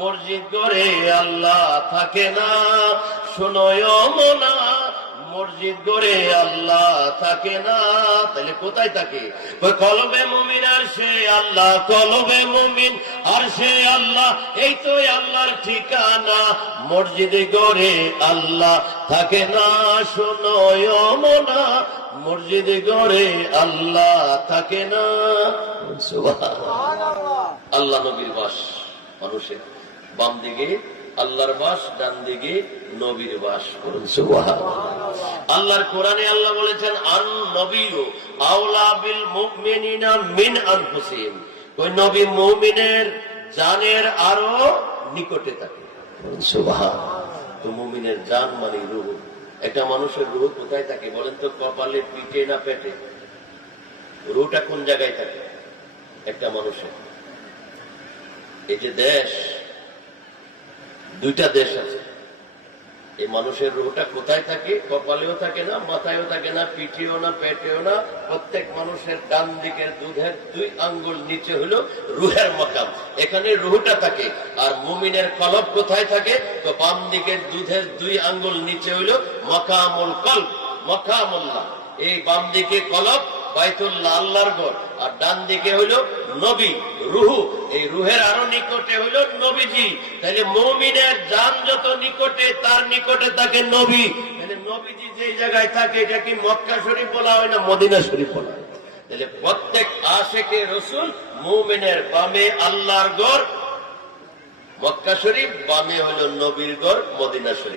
মসজিদ গড়ে আল্লাহ থাকে না। শোনয় মোনা, মসজিদ গড়ে আল্লাহ থাকে না। তাহলে কোথায় থাকে? কলবে মুমিন আর সে আল্লাহ, কলবে মুমিন আর সে আল্লাহ, এই তো আল্লাহর ঠিকানা। মসজিদ গড়ে আল্লাহ থাকে না। শোনয় মোনা, মসজিদ গড়ে আল্লাহ থাকে না। সুবহানাল্লাহ। আল্লাহ নবীর বাস মানুষের, বাম দিকে আল্লাহর বাস, ডান দিকে নবীর বাস। করুন সুবহানাল্লাহ। আল্লাহর কোরআনে আল্লাহ বলেছেন আন নবিয়্যু আওলা বিল মুমিনিনা মিন আনফুসিহিম। ওই নবী মুমিনের জানের আরো নিকটে থাকে। সুবহানাল্লাহ। তো মুমিনের জান মানে রূহ। একটা মানুষের রূহ কোথায় থাকে বলেন তো? কপালে, পিঠে না পেটে? রূহটা কোন জায়গায় থাকে একটা মানুষের? এই যে দেশ, দুইটা দেশ আছে, এই মানুষের রূহটা কোথায় থাকে? কপালেও থাকে না, মাথায়ও থাকে না, পিঠেও না, পেটেও না। প্রত্যেক মানুষের ডান দিকের দুধের 2 আঙ্গুল নিচে হলো রুহের মাকাম, এখানে রুহটা থাকে। আর মুমিনের কলব কোথায় থাকে? তো বাম দিকের দুধের 2 আঙ্গুল নিচে হইল মাকামুল কলব, মাকামুল্লাহ। এই বাম দিকে কলব বাইতুল্লাহ, আল্লাহর ঘর, আর ডান দিকে হইল নবী, রুহু। এই রুহের আরো নিকটে হইল নবীজি। তাহলে মুমিনের জান যত নিকটে, তার নিকটে থাকে নবী। তাহলে নবীজি যে জায়গায় থাকে, এটা কি মক্কা শরীফ বলা হয় না মদিনা শরীফ বলা হয়? তাহলে প্রত্যেক আশিকে রাসূল মুমিনের বামে আল্লাহর ঘর মক্কা শরীফ, বামে হইল নবীর ঘর মদিনা শরীফ।